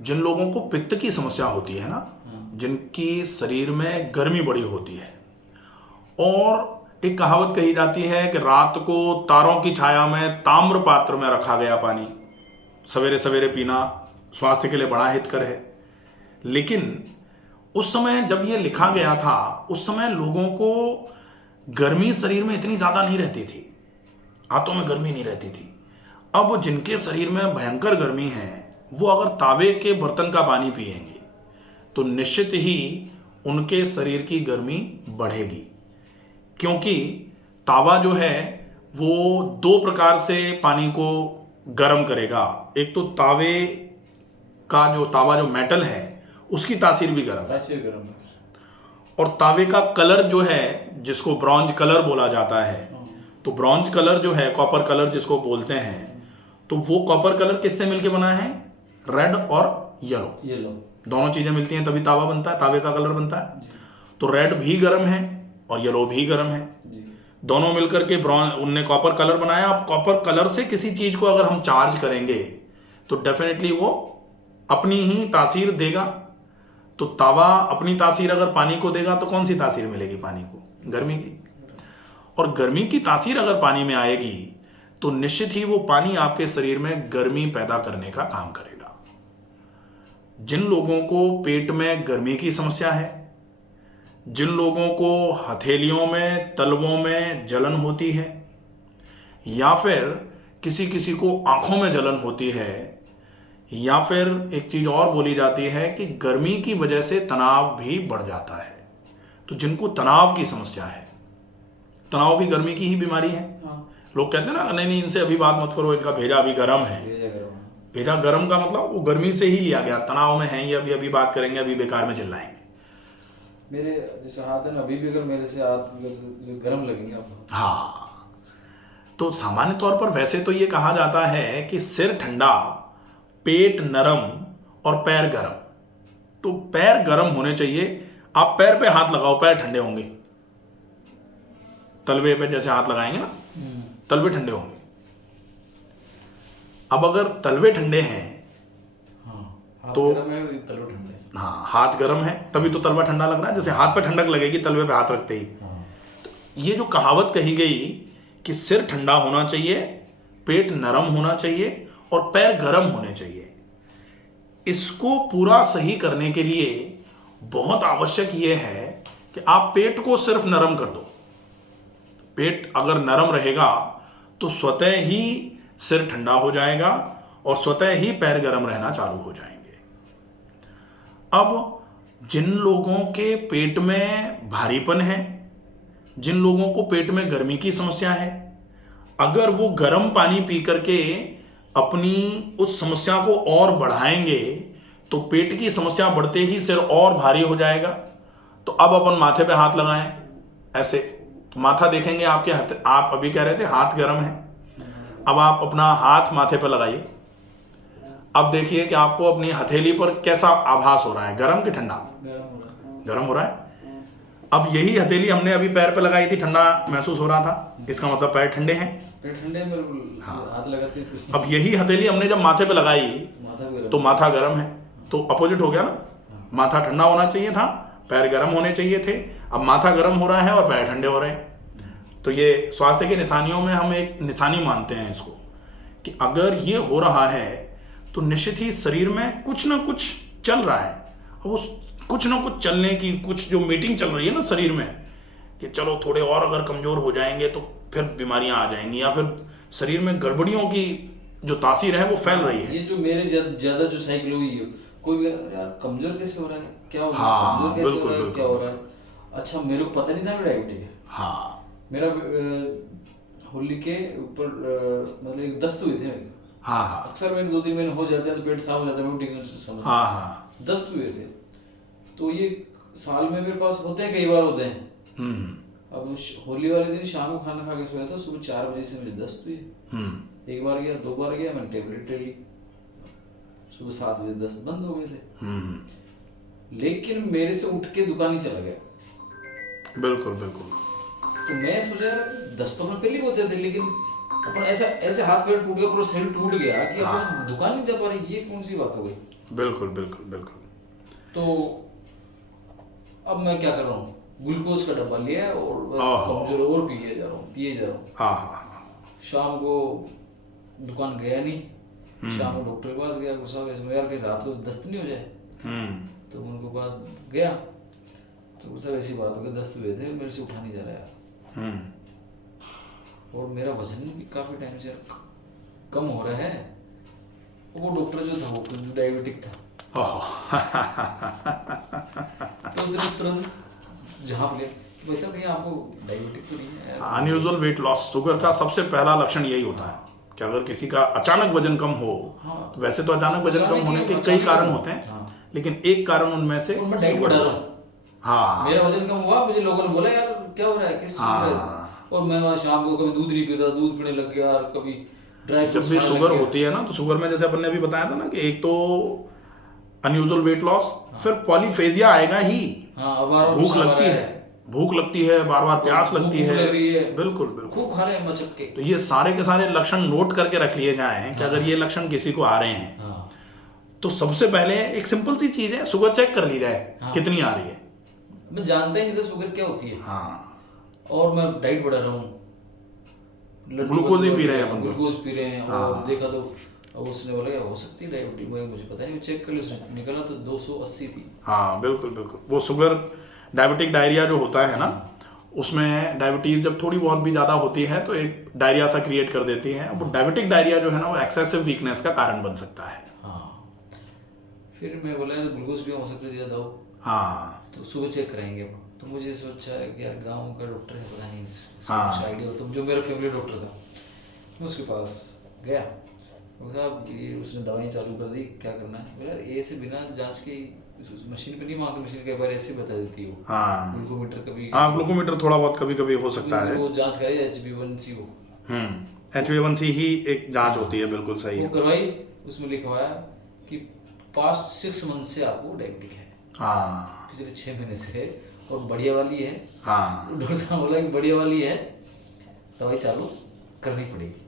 जिन लोगों को पित्त की समस्या होती है ना, जिनकी शरीर में गर्मी बड़ी होती है, और एक कहावत कही जाती है कि रात को तारों की छाया में ताम्र पात्र में रखा गया पानी सवेरे सवेरे पीना स्वास्थ्य के लिए बड़ा हितकर है। लेकिन उस समय जब ये लिखा गया था, उस समय लोगों को गर्मी शरीर में इतनी ज़्यादा नहीं रहती थी, हाथों में गर्मी नहीं रहती थी। अब जिनके शरीर में भयंकर गर्मी है, वो अगर तावे के बर्तन का पानी पिएंगे तो निश्चित ही उनके शरीर की गर्मी बढ़ेगी, क्योंकि तावा जो है वो दो प्रकार से पानी को गर्म करेगा। एक तो तावा जो मेटल है उसकी तासीर भी गर्म है, और तावे का कलर जो है जिसको ब्रॉन्ज कलर बोला जाता है, तो ब्रॉन्ज कलर जो है, कॉपर कलर जिसको बोलते हैं, तो वो कॉपर कलर किससे मिलके बना है? रेड और येलो दोनों चीजें मिलती हैं तभी तावा बनता है, तावे का कलर बनता है। तो रेड भी गर्म है और येलो भी गर्म है, दोनों मिलकर के उनने कॉपर कलर बनाया। अब कॉपर कलर से किसी चीज को अगर हम चार्ज करेंगे तो डेफिनेटली वो अपनी ही तासीर देगा। तो तावा अपनी तासीर अगर पानी को देगा तो कौन सी तासीर मिलेगी पानी को? गर्मी की। और गर्मी की तासीर अगर पानी में आएगी तो निश्चित ही वो पानी आपके शरीर में गर्मी पैदा करने का काम करेगा। जिन लोगों को पेट में गर्मी की समस्या है, जिन लोगों को हथेलियों में, तलवों में जलन होती है, या फिर किसी किसी को आंखों में जलन होती है, या फिर एक चीज और बोली जाती है कि गर्मी की वजह से तनाव भी बढ़ जाता है, तो जिनको तनाव की समस्या है, तनाव भी गर्मी की ही बीमारी है। लोग कहते हैं ना, नहीं इनसे अभी बात मत करो, इनका भेजा अभी गर्म है। भेजा गर्म का मतलब वो गर्मी से ही लिया गया, तनाव में है ये, अभी बात करेंगे, अभी बेकार में चिल्लाएंगे। मेरे जैसे हाथ है ना, अभी भी अगर मेरे से हाथ गर्म लगेंगे आपको। हाँ, तो सामान्य तौर पर वैसे तो ये कहा जाता है कि सिर ठंडा, पेट नरम और पैर गर्म। तो पैर गर्म होने चाहिए। आप पैर पे हाथ लगाओ, पैर ठंडे होंगे। तलवे पे जैसे हाथ लगाएंगे ना, तलवे ठंडे होंगे। अब अगर तलवे ठंडे हैं तो तलवे ठंडे, हाँ, हाथ गर्म है तभी तो तलवा ठंडा लग रहा है। जैसे हाथ पे ठंडक लगेगी तलवे पे हाथ रखते ही। तो ये जो कहावत कही गई कि सिर ठंडा होना चाहिए, पेट नरम होना चाहिए और पैर गर्म होने चाहिए, इसको पूरा सही करने के लिए बहुत आवश्यक ये है कि आप पेट को सिर्फ नरम कर दो। पेट अगर नरम रहेगा तो स्वतः ही सिर ठंडा हो जाएगा और स्वतः ही पैर गर्म रहना चालू हो जाएंगे। अब जिन लोगों के पेट में भारीपन है, जिन लोगों को पेट में गर्मी की समस्या है, अगर वो गर्म पानी पी करके अपनी उस समस्या को और बढ़ाएंगे तो पेट की समस्या बढ़ते ही सिर और भारी हो जाएगा। तो अब अपन माथे पे हाथ लगाएं ऐसे, तो माथा देखेंगे आपके हाथ, आप अभी कह रहे थे हाथ गर्म है, अब आप अपना हाथ माथे पर लगाइए। अब देखिए कि आपको अपनी हथेली पर कैसा आभास हो रहा है, गर्म कि ठंडा? गर्म हो रहा है। अब यही हथेली हमने अभी पैर पे लगाई थी, ठंडा महसूस हो रहा था, इसका मतलब पैर ठंडे हैं। पेट ठंडे बिल्कुल, हाँ, हाथ लगाते। अब यही हथेली हमने जब माथे पे लगाई तो माथा गर्म है, तो अपोजिट हो गया ना। माथा ठंडा होना चाहिए था, पैर गर्म होने चाहिए थे। अब माथा गर्म हो रहा है और पैर ठंडे हो रहे हैं। तो ये स्वास्थ्य की निशानियों में हम एक निशानी मानते हैं इसको, कि अगर ये हो रहा है तो निश्चित ही शरीर में कुछ ना कुछ चल रहा है। अब उस कुछ ना कुछ चलने की कुछ जो मीटिंग चल रही है ना शरीर में, कि चलो थोड़े और अगर कमजोर हो जाएंगे तो फिर बीमारियां आ जाएंगी, या फिर शरीर में गड़बड़ियों की जो तासीर है वो फैल रही है। ये जो मेरे ज्यादा जो साइकिल हुई है, कोई भी यार कमजोर कैसे हो रहा है, क्या हो रहा है, हाँ, कमजोर कैसे हो बिल्कुल, रहा है, बिल्कुल, क्या हो रहा है। अच्छा, मेरे को पता नहीं था मेरा डायबिटीज है। हाँ, मेरा होली के ऊपर मतलब एक दस्त हुए थे मेरे। हाँ, अक्सर मेरे 2-3 महीने हो जाते हैं तो पेट साफ हो जाता है, मैं ठीक से समझ। हाँ, दस्त हुए थे, तो ये साल में मेरे पास होते हैं, कई बार होते हैं। अब होली वाले दिन शाम को खाना खा के सोया था, सुबह 4 बजे से मुझे दस्त हुई। एक बार गया, 2 बार गया, मैंने टेबलेट ले ली, सुबह 7 बजे दस्त बंद हो गए थे। लेकिन मेरे से उठ के दुकान ही चला गया। बिल्कुल बिल्कुल। तो मैं सोचा दस्तों में पहले होते थे, लेकिन अपन ऐसा ऐसे हाथ पैर टूट गया, पूरा शरीर टूट गया कि अपन दुकान नहीं जा पा रहे, ये कौन सी बात हो गई। बिल्कुल बिल्कुल बिल्कुल। तो अब मैं क्या कर रहा हूँ, ग्लूकोज का डब्बा लिया है और बस कमजोर और पिए जा रहा हूँ। शाम को दुकान गया नहीं, शाम को डॉक्टर के पास गया, गुस्सा इसमें यार कहीं रात को दस्त नहीं हो जाए। तो उनके पास गया तो गुस्सा ऐसी बात हो गई, दस्त हुए थे, मेरे से उठा नहीं जा रहा यार, और मेरा वजन भी काफी टाइम से कम हो रहा है। वो डॉक्टर जो था वो डायबिटिक था। तो उसने तुरंत झाँप लिया, भाई साहब ये आपको डायबिटिक तो नहीं है। अनयूजुअल वेट लॉस, शुगर का सबसे पहला लक्षण यही होता है कि अगर किसी का अचानक वजन कम हो, तो वैसे तो अचानक वजन कम होने के कई कारण होते हैं, लेकिन एक कारण उनमें से मैं डाइट बढ़ा रहा हूँ। हाँ, मेरा वजन कम हुआ, मुझे लोगों ने बोला यार क्या हो रहा है, कैसे और मैं शाम को कभी दूध नहीं पीता, दूध पीने लग गया, कभी ड्राई फ्रूट्स। जब भी शुगर होती है ना, तो शुगर में जैसे अपन ने अभी बताया था ना कि एक तो अनयूजुअल वेट लॉस, फिर पॉलीफेजिया आएगा ही। भूख लगती है, बार बार प्यास लगती है, बिल्कुल बिल्कुल, खूब खा रहे हैं मचक के। तो ये सारे के सारे लक्षण नोट करके रख लिए जाएं कि अगर ये लक्षण किसी को आ रहे हैं तो सबसे पहले एक सिंपल सी चीज है, शुगर चेक कर ली जाए कितनी आ रही है। मैं जानता ही नहीं था शुगर क्या होती है। और मैं डाइट बढ़ा रहा हूँ, ग्लूकोज ही पी रहे हैं, ग्लूकोज पी रहे हैं। और देखा तो उसने बोला हो सकती है डायबिटीज, मुझे पता नहीं, चेक कर लिया, निकला तो 280 थी। हाँ बिल्कुल बिल्कुल, वो शुगर डायबिटिक डायरिया जो होता है ना, उसमें डायबिटीज जब थोड़ी बहुत भी ज्यादा होती है तो एक डायरिया सा क्रिएट कर देती है। वो डायबिटिक डायरिया जो है ना, वो एक्सेसिव वीकनेस का कारण बन सकता है। फिर मैं बोला ग्लूकोज भी हो सकता है ज्यादा हो, तो सुबह चेक कराएंगे। तो मुझे सोचा कि यार गांव का डॉक्टर है, पता नहीं कुछ आइडिया हो, तो जो मेरा फैमिली डॉक्टर था, मैं उसके पास गया। साहब ये उसने दवाई चालू कर दी, क्या करना है? बोला यार ये से बिना जांच के मशीन पे नहीं, वहाँ से मशीन के बारे ऐसे बता देती हो। ग्लूकोमीटर कभी, ग्लूकोमीटर थोड़ा बहुत कभी कभी हो सकता है। वो जांच कराई HbA1c, HbA1c ही एक जांच होती है, बिल्कुल सही है। वो करवाई, उसमें लिखवाया कि पास्ट 6 मंथ से आपको डायबिटिक है, पिछले 6 महीने से, और बढ़िया वाली है। डॉक्टर साहब बोला कि बढ़िया वाली है, दवाई चालू करनी पड़ेगी।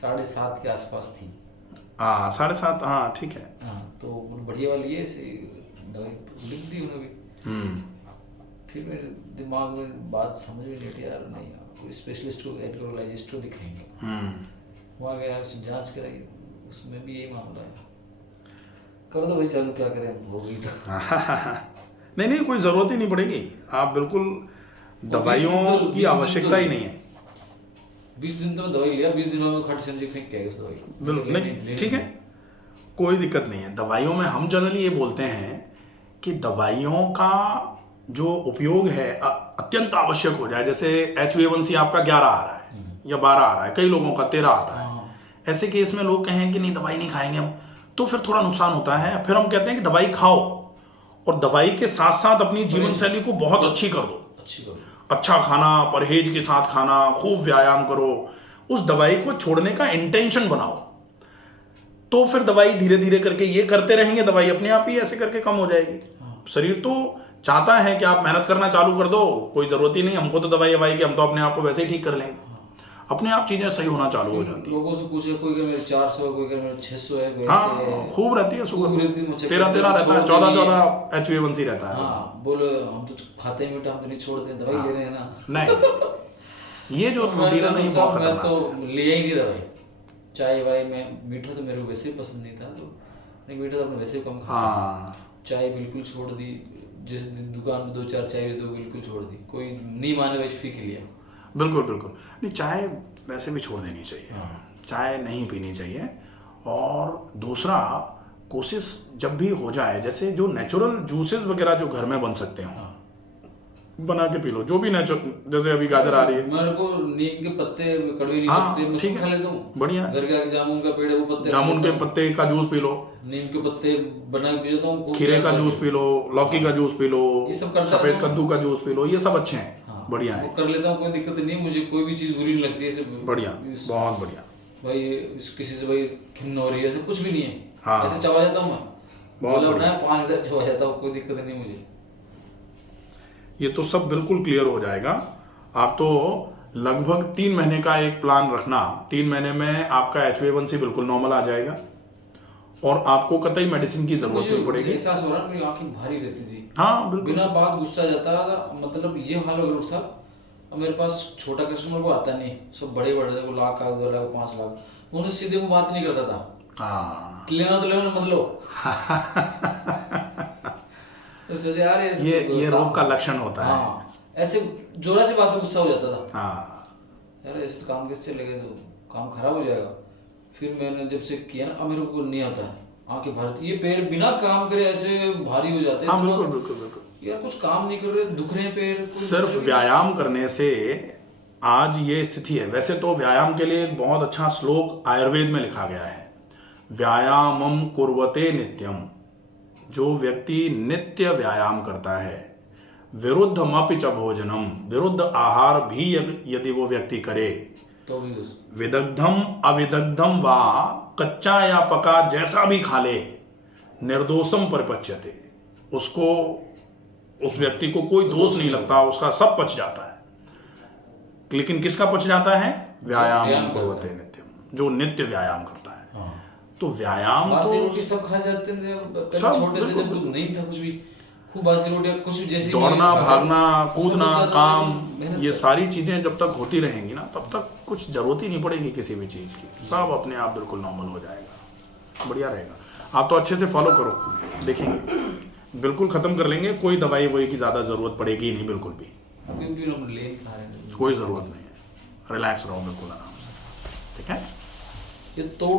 7.5 के आसपास थी। 7.5, हाँ ठीक है। तो बढ़िया वाली है, ऐसे दवाई लिख दी उन्होंने। फिर मेरे दिमाग में बात समझ में नहीं, यार नहीं, कोई स्पेशलिस्ट को, एंडोक्राइनोलॉजिस्ट को दिखाएंगे। वहाँ गया, उसने जांच कराई, उसमें भी यही मामला है। कर दो भाई चालू, क्या करें, हो गई तो। नहीं कोई जरूरत ही नहीं पड़ेगी, आप बिल्कुल दवाइयों की आवश्यकता ही नहीं है। 20 दिन तो मैं दवाई लिया, 20 दिन में खट समझे फेंक के उस दवाई। बिल्कुल नहीं, ठीक है, कोई दिक्कत नहीं है। दवाइयों में हम जनरली ये बोलते हैं कि दवाइयों का जो उपयोग है अत्यंत आवश्यक हो जाए। जैसे HbA1c आपका 11 आ रहा है या 12 आ रहा है, कई लोगों का 13 आता है। ऐसे केस में लोग कहें कि नहीं दवाई नहीं खाएंगे हम, तो फिर थोड़ा नुकसान होता है। फिर हम कहते हैं कि दवाई खाओ, और दवाई के साथ साथ अपनी जीवन शैली को बहुत अच्छी कर दो। अच्छा खाना, परहेज के साथ खाना, खूब व्यायाम करो, उस दवाई को छोड़ने का इंटेंशन बनाओ, तो फिर दवाई धीरे धीरे करके ये करते रहेंगे, दवाई अपने आप ही ऐसे करके कम हो जाएगी। शरीर तो चाहता है कि आप मेहनत करना चालू कर दो, कोई जरूरत ही नहीं हमको तो दवाई की, हम तो अपने आप को वैसे ही ठीक कर लेंगे। अपने आप चीजें सही होना चालू हो जाती है। लोगों से पूछे, कोई कह मेरे 400, कोई कह मेरे 600 है। खूब रहती है शुगर, 13 रहता है, 14 HbA1c रहता है। बोलो हम तो खाते हैं बेटा, हम तो नहीं छोड़ते, दवाई ले रहे हैं ना। नहीं, ये जो प्रोटीन है नहीं, बहुत मैं तो लिया ही नहीं दवाई। चाय वाय में मीठा तो मेरे को वैसे ही पसंद नहीं था, तो नहीं, मीठा तो मैं वैसे ही कम खाता। चाय बिल्कुल छोड़ दी, जिस दुकान में 2-4 चाय दो बिल्कुल छोड़ दी, कोई नहीं माने वैसे फीक लिया। बिल्कुल नहीं, चाय वैसे भी छोड़ देनी चाहिए। चाय नहीं पीनी चाहिए। और दूसरा, कोशिश जब भी हो जाए, जैसे जो नेचुरल जूसेस वगैरह जो घर में बन सकते हो, बना के पी लो, जो भी नेचुरल, जैसे अभी गाजर आ रही है, मेरे को नीम के पत्ते, कड़वी नीम के पत्ते मैं खा लेता हूँ, बढ़िया। घर के जामुन का पेड़ है, वो पत्ते, जामुन के पत्ते का जूस पी लो, नीम के पत्ते बना के पी लेता हूँ, खीरे का जूस पी लो, लौकी का जूस पी लो, सफेद कद्दू का जूस पी लो, ये सब अच्छे हैं, बढ़िया है, कर लेता हूँ, कोई दिक्कत नहीं, मुझे कोई भी चीज बुरी नहीं लगती है। बढ़िया, बहुत बढ़िया भाई। किसी से भाई खिन्न हो रही है, ऐसा कुछ भी नहीं है, ऐसे चबा जाता हूँ मैं, बहुत बढ़िया, 5 इधर चबा जाता हूँ, कोई दिक्कत नहीं मुझे। ये तो सब बिल्कुल क्लियर हो जाएगा। आप तो लगभग 3 महीने का एक प्लान रखना। 3 महीने में आपका HbA1c बिल्कुल नॉर्मल आ जाएगा और आपको कतई मेडिसिन की जरूरत नहीं पड़ेगी। एहसास हो रहा है मेरी आंखें भारी रहती थी। हाँ बिल्कुल। बिना बात गुस्सा जाता था, मतलब ये हाल हो गया डॉक्टर साहब। अब मेरे पास छोटा कस्टमर को आता नहीं, सब बड़े बड़े को 1 लाख का 2 लाख 5 लाख, उनसे सीधे मुंह बात नहीं करता था। हाँ लेना तो लेना मत लो। तो सोचे यार ये रोग का लक्षण होता है। हाँ, ऐसे जोरा से बात में गुस्सा हो जाता था। हाँ यार ऐसे काम किससे लगे तो काम खराब हो जाएगा। फिर मैंने जब से किया ना, अब मेरे को नहीं होता है, आंखें भारी, ये पैर बिना काम करे ऐसे भारी हो जाते हैं। हाँ बिल्कुल बिल्कुल बिल्कुल। यार कुछ काम नहीं कर रहे, दुख रहे हैं पैर। सिर्फ व्यायाम करने से आज ये स्थिति है। वैसे तो व्यायाम के लिए एक बहुत अच्छा श्लोक आयुर्वेद में लिखा गया है, व्यायामम कुर्वते नित्यम। जो व्यक्ति नित्य व्यायाम करता है, विरुद्धमपि च भोजनम, विरुद्ध आहार भी यदि वो व्यक्ति करे, तो भी विदग्धम अविदग्धम वा, कच्चा या पका जैसा भी खा ले, निर्दोषम परिपच्यते, उसको, उस व्यक्ति को कोई दोष नहीं लगता, उसका सब पच जाता है। लेकिन किसका पच जाता है? व्यायाम कुर्वते नित्यम, जो नित्य व्यायाम करता है। तो व्यायाम बासी तो रोटी सब खा जाते थे पहले, छोटे थे जब नहीं था कुछ भी, खूब बासी रोटी कुछ भी, जैसे दौड़ना भागना कूदना काम, ये सारी चीजें जब तक होती रहेंगी ना, तब तक कुछ जरूरत ही नहीं पड़ेगी किसी भी चीज की, सब अपने आप बिल्कुल नॉर्मल हो जाएगा, बढ़िया रहेगा। आप तो अच्छे से फॉलो करो, देखेंगे बिल्कुल खत्म कर लेंगे। कोई दवाई वही की ज्यादा जरूरत पड़ेगी नहीं, बिल्कुल भी अभी भी हम ले खा रहे हैं, कोई जरूरत नहीं है। रिलैक्स रहो बिल्कुल आराम से, ठीक है। ये तोड़